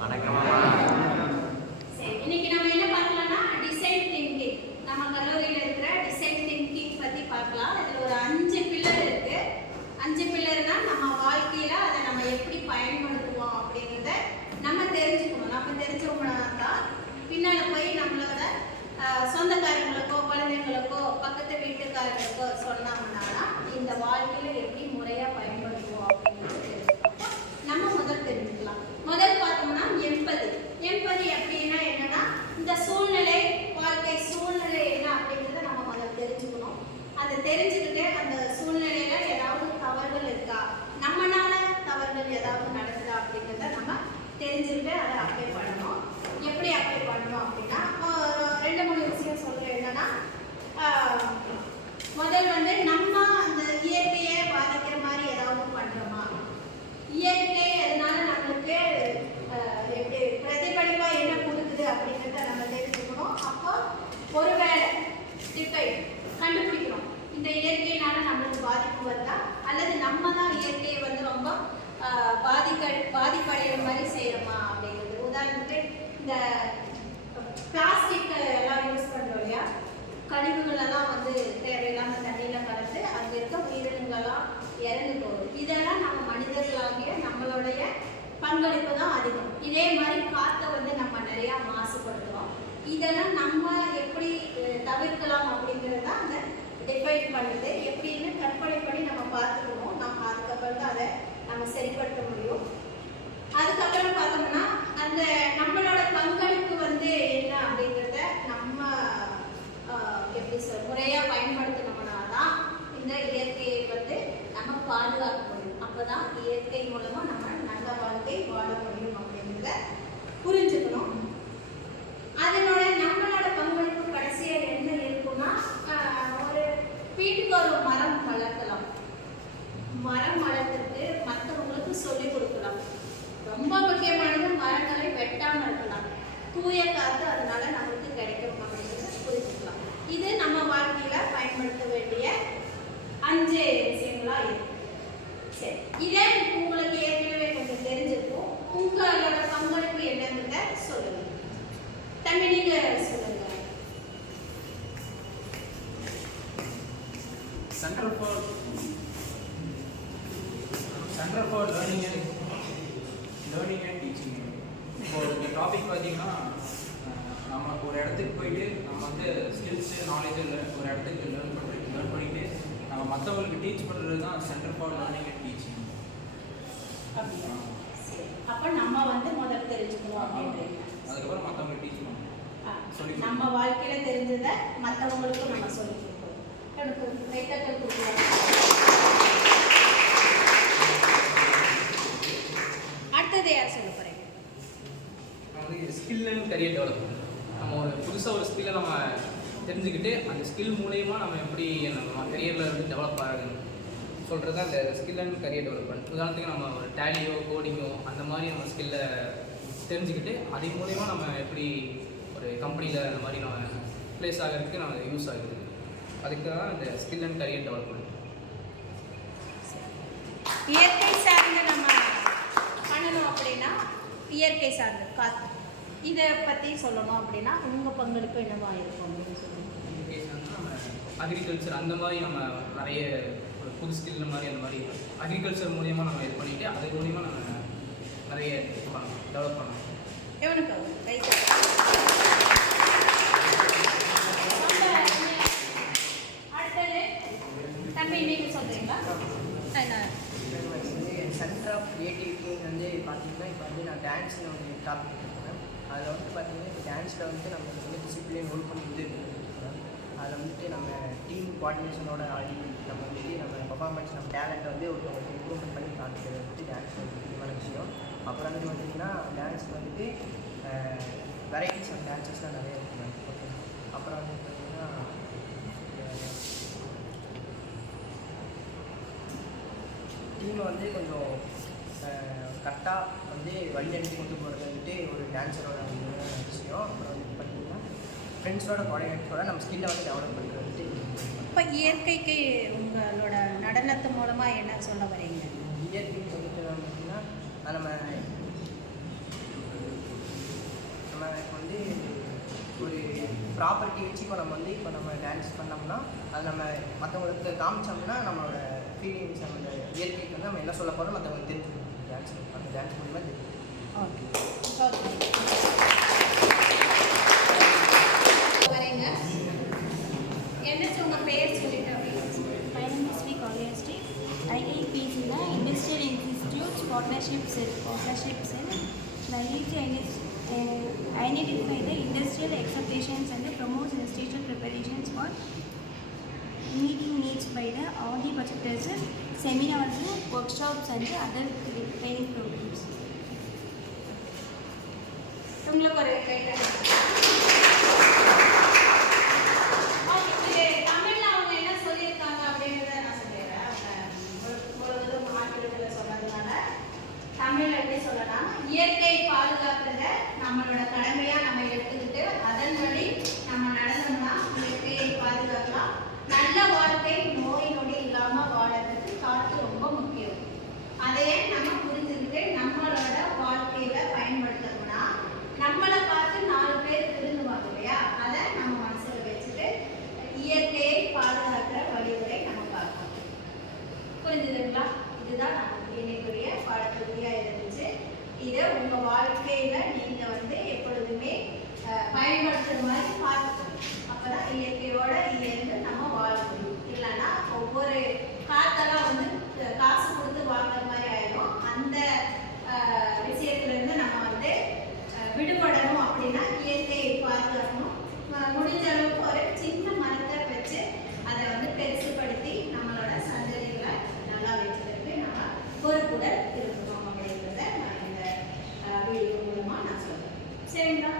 சரி, இன்னைக்கு நம்ம என்ன பார்க்கலாம்னா டிசைன் திங்கிங். நம்ம கல்லூரியில் இருக்கிற டிசைன் திங்கிங் பற்றி பார்க்கலாம். இதில் ஒரு 5 பில்லர் இருக்கு. 5 பில்லர்னா நம்ம வாழ்க்கையில் அதை நம்ம எப்படி பயன்படுத்துவோம் அப்படிங்கிறத நம்ம தெரிஞ்சுக்கணும். நம்ம தெரிஞ்சவங்கன்னா தான் பின்னால் போய் நம்மளோட சொந்தக்காரங்களுக்கோ குழந்தைங்களுக்கோ பக்கத்து வீட்டுக்காரங்களுக்கோ சொன்னாங்கன்னா இந்த வாழ்க்கையில் எப்படி முறையாக பயன்படுத்துவோம் அப்படிங்கிறது தெரிஞ்சுக்கணும். நம்ம முதல் தெரிஞ்சுக்கலாம். முதல் பார்த்தோம்னா எம்பதி அப்படின்னா என்னன்னா இந்த சூழ்நிலை, வாழ்க்கை சூழ்நிலை என்ன அப்படிங்கிறத நம்ம முதல் தெரிஞ்சுக்கணும். அதை தெரிஞ்சுக்கிட்டு அந்த சூழ்நிலையில ஏதாவது தவறுகள் இருக்கா, நம்மளால தவறுகள் ஏதாவது நடக்குதா அப்படிங்கிறத நம்ம தெரிஞ்சுக்கிட்டு அதை அப்ளை பண்ணணும். எப்படி அப்ளை பண்ணணும் அப்படின்னா 2-3 விஷயம் சொல்றேன். என்னன்னா முதல் வந்து நம்ம அந்த இயற்கையை பாதிக்கிற மாதிரி ஏதாவது பண்றோமா, இயற்கை அதனால நம்மளுக்கு எப்படி பிரதிபலிப்பா என்ன கொடுக்குது அப்படிங்கிறத நம்ம தெரிஞ்சுக்கணும். அப்போ ஒருவேளை கண்டுபிடிக்கணும், இந்த இயற்கையினால நம்மளுக்கு பாதிப்பு வருதா அல்லது நம்ம தான் இயற்கையை வந்து ரொம்ப பாதிப்படைகிற மாதிரி செய்யறோமா அப்படிங்கிறது. உதாரணத்துக்கு இந்த பிளாஸ்டிக் எல்லாம் யூஸ் பண்றோம் இல்லையா, கழிவுகள் எல்லாம் வந்து தேவையில்லாம தண்ணியில கலந்து அங்க இருக்க உயிரினங்களெல்லாம் இறந்து போகுது. இதெல்லாம் நம்ம மனிதர்களாகிய நம்மளுடைய பங்களிப்பு தான் அதிகம். இதே மாதிரி காற்றை வந்து நம்ம நிறையா மாசுபடுத்துகிறோம். இதெல்லாம் நம்ம எப்படி தவிர்க்கலாம் அப்படிங்கிறது தான் அந்த டிஃபைன் பண்ணுது. எப்படின்னு கற்பனை பண்ணி நம்ம பார்த்துக்கணும். நம்ம அதுக்கப்புறம் தான் அதை நம்ம சரிப்படுத்த முடியும். அதுக்கப்புறம் பார்த்தோம்னா அந்த நம்மளோட பங்களிப்பு வந்து என்ன அப்படிங்கிறத நம்ம எப்படி முறையாக பயன்படுத்தினோம்னா தான் இந்த இயற்கையை வந்து நம்ம பாதுகாக்க முடியும். அப்போதான் இயற்கை மூலமாக நம்ம நல்ல வாழ்க்கை வாழ முடியும் அப்படிங்கிறத புரிஞ்சுக்கணும். அதனோட நம்மளோட பங்களிப்பு கடைசியாக என்ன இருக்குன்னா, ஒரு வீட்டுக்கு ஒரு மரம் வளர்க்கலாம். மரம் வளர்த்துட்டு மற்றவங்களுக்கு சொல்லிக் கொடுக்கலாம். ரொம்ப முக்கியமானது மரங்களை வெட்டாமல் இருக்கலாம். தூய காற்று அதனால நம்மளுக்கு கிடைக்கும் அப்படிங்கிறத புரிஞ்சுக்கலாம். இது நம்ம வாழ்க்கையில பயன்படுத்த வேண்டிய 5 விஷயங்களா இருக்கு. சரி, இதே உங்களுக்கு ஏற்கனவே கொஞ்சம் தெரிஞ்சிருக்கும். உங்களோட பங்களிப்பு என்னங்கிறத சொல்லுங்க. தம்பி நீங்க சொல்லுங்க. Centre for learning and teaching. இப்போ இந்த டாபிக் பார்த்தீங்கன்னா, நம்ம ஒரு இடத்துக்கு போயிட்டு நம்ம வந்து ஸ்கில்ஸு நாலேஜ் ஒரு இடத்துக்கு லேர்ன் பண்ணிட்டு நம்ம மற்றவங்களுக்கு டீச் பண்ணுறது தான் centre for learning and teaching. அப்படியா? சரி, அப்போ நம்ம வந்து முதல்ல தெரிஞ்சுக்கணும் அப்படின்றீங்க. அதுக்கப்புறம் மற்றவங்களுக்கு டீச் பண்ணணும். நம்ம வாழ்க்கையில தெரிஞ்சதை மற்றவங்களுக்கும் நம்ம சொல்லி கொடுக்கணும். எனக்கு ரைட்டர்கள் கொடுக்கலாம். அடுத்தது யார் சொல்ல போறீங்க? Skill and career development. நம்ம ஒரு புதுசாக ஒரு ஸ்கில்லை நம்ம தெரிஞ்சுக்கிட்டு அந்த ஸ்கில் மூலயமா நம்ம எப்படி நம்ம கரியரில் வந்து டெவலப் ஆகுதுன்னு சொல்கிறது தான் இந்த ஸ்கில் அண்ட் கரியர் டெவலப்மெண்ட். உதாரணத்துக்கு நம்ம ஒரு டேலியோ கோடிங்கோ அந்த மாதிரி நம்ம ஸ்கில்லை தெரிஞ்சுக்கிட்டு அதன் மூலயமா நம்ம எப்படி ஒரு கம்பெனியில் அந்த மாதிரி நம்ம ப்ளேஸ் ஆகிறதுக்கு நம்ம யூஸ் ஆகுது. அதுக்கு தான் இந்த ஸ்கில் அண்ட் கரியர் டெவலப்மெண்ட். இயற்கை சார்ந்து நம்ம பண்ணணும் அப்படின்னா, இயற்கை சார்ந்து காற்று இதை பற்றி சொல்லணும் அப்படின்னா உங்கள் பங்களிப்பு என்னவா இருக்கும் அப்படின்னு சொல்லுங்கள். நம்ம அக்ரிகல்ச்சர் அந்த மாதிரி நம்ம நிறைய ஒரு புது ஸ்கில் மாதிரி அந்த மாதிரி அக்ரிகல்ச்சர் மூலியமாக நம்ம இது பண்ணிவிட்டு அது மூலியமாக நம்ம நிறைய இது பண்ணணும், டெவலப் பண்ணணும். எவனுக்கு கை அடுத்தது தம்பி நீங்கள் சொல்கிறீங்களா? சென்டர் ஆஃப் கிரியேட்டிவிட்டி வந்து பார்த்தீங்கன்னா, இப்போ வந்து நான் டான்ஸில் வந்து டாபிக் எடுத்துக்கிறேன். அதில் வந்து பார்த்தீங்கன்னா, இப்போ டான்ஸில் வந்து நம்மளுக்கு வந்து டிசிப்ளின் ஒழுக்கம் இது இருக்குது. அதில் வந்துட்டு நம்ம டீம் கோஆர்டினேஷனோட ஆடி நம்ம வந்துட்டு நம்ம பர்ஃபார்மன்ஸ் நம்ம டேலண்ட்டை வந்து ஒருத்தவங்களுக்கு இம்ப்ரூவ்மெண்ட் பண்ணி காமிக்கிறது வந்துட்டு டான்ஸ் வந்து முக்கியமான விஷயம். அப்புறம் வந்து பார்த்திங்கன்னா டான்ஸில் வந்துட்டு வெரைட்டிஸ் ஆஃப் டான்ஸஸ்லாம் நிறைய இருக்குது. ஓகே, அப்புறம் வந்து பார்த்திங்கன்னா டீமை வந்து கொஞ்சம் கரெக்டாக வந்து வழிநடத்தி கொண்டு போகிறது வந்துட்டு ஒரு டான்ஸரோட விஷயம். அப்புறம் வந்து பார்த்திங்கன்னா ஃப்ரெண்ட்ஸோட கோஆர்டினேட்டரோட நம்ம ஸ்கில்லை வந்து டெவலப் பண்ணுறது வந்துட்டு. இப்போ இயற்கைக்கு உங்களோட நடனத்து மூலமாக என்ன சொல்ல வரீங்க? இயற்கைக்கு வந்துட்டு பார்த்திங்கன்னா நம்ம ப்ராப்பர்ட்டி வச்சு இப்போ நம்ம டான்ஸ் பண்ணோம்னா அது நம்ம மற்றவங்களுக்கு காமிச்சோம்னா நம்மளோட ஃபீலிங்ஸ் நம்மளோட இயற்கைக்கு வந்து நம்ம என்ன சொல்ல போகிறோம் மற்றவங்களுக்கு தெரிஞ்சுக்கணும் டான்ஸ் அந்த டான்ஸ் மூலிமா தெரியும். வரீங்க என்ன உங்கள் பேர் சொல்லிட்டு அப்படின்னு My name is Sri Kalyasri. IIP is the Industrial Institutes Partnership Cell. The IIT identify the industrial expectations and promotes industrial preparations for meeting needs by the all the projectors, seminars, workshops and other training programs. உங்களுக்கு ஒரு தமிழ்ல அவங்க என்ன சொல்லியிருக்காங்க அப்படின்றத நான் சொல்லிடுறேன். முழுவதும் ஆங்கிலத்தில் சொன்னதுனால தமிழ்ல எப்படி சொல்லலாம், இயற்கை பாதுகாக்கிறத நம்மளோட கடமையா நம்ம எடுத்துக்கிட்டு அதன்படி நம்ம நடந்தோம்னா இயற்கையை பாதுகாக்கலாம். நல்ல வாழ்க்கை நோய் நொடி இல்லாம வாழறதுக்கு காற்று ரொம்ப முக்கியம். அதையே நம்ம புரிஞ்சுக்கிட்டு நம்மளோட வாழ்க்கையில பயன்படுத்தணும்னா நம்மளை பார்த்து 4 பேர் திருந்துவாங்க இல்லையா, அதை நம்ம மனசுல வச்சுட்டு இயற்கையை பாதுகாக்கிற வழிமுறை நம்ம பார்க்கணும். புரிஞ்சுதுங்களா? இதுதான் நமக்கு இன்னைக்குரிய பாடப்பகுதியா இருந்துச்சு. இதை உங்க வாழ்க்கையில நீங்க வந்து எப்பொழுதுமே பயன்படுத்துற மாதிரி பார்த்துக்கணும். அப்பதான் இயற்கையோட இயந்து நம்ம வாழ முடியும். இல்லைன்னா ஒவ்வொரு காத்தெல்லாம் வந்து காசு கொடுத்து வாங்குற மாதிரி ஆயிடும். அந்த விஷயத்துல இருந்து நம்ம வந்து விடுபடணும் அப்படின்னா இயற்கையை பாதுகாக்கணும். முடிஞ்ச அளவுக்கு ஒரு சின்ன மரத்தை வச்சு அதை வந்து பெருசுபடுத்தி நம்மளோட சந்ததிகளை நல்லா வச்சுக்கிறதுக்கு நம்ம பொறுப்புடன் இருக்கணும் அப்படின்றத நான் இந்த வீடியோ மூலமா நான் சொல்றேன். சரிங்களா?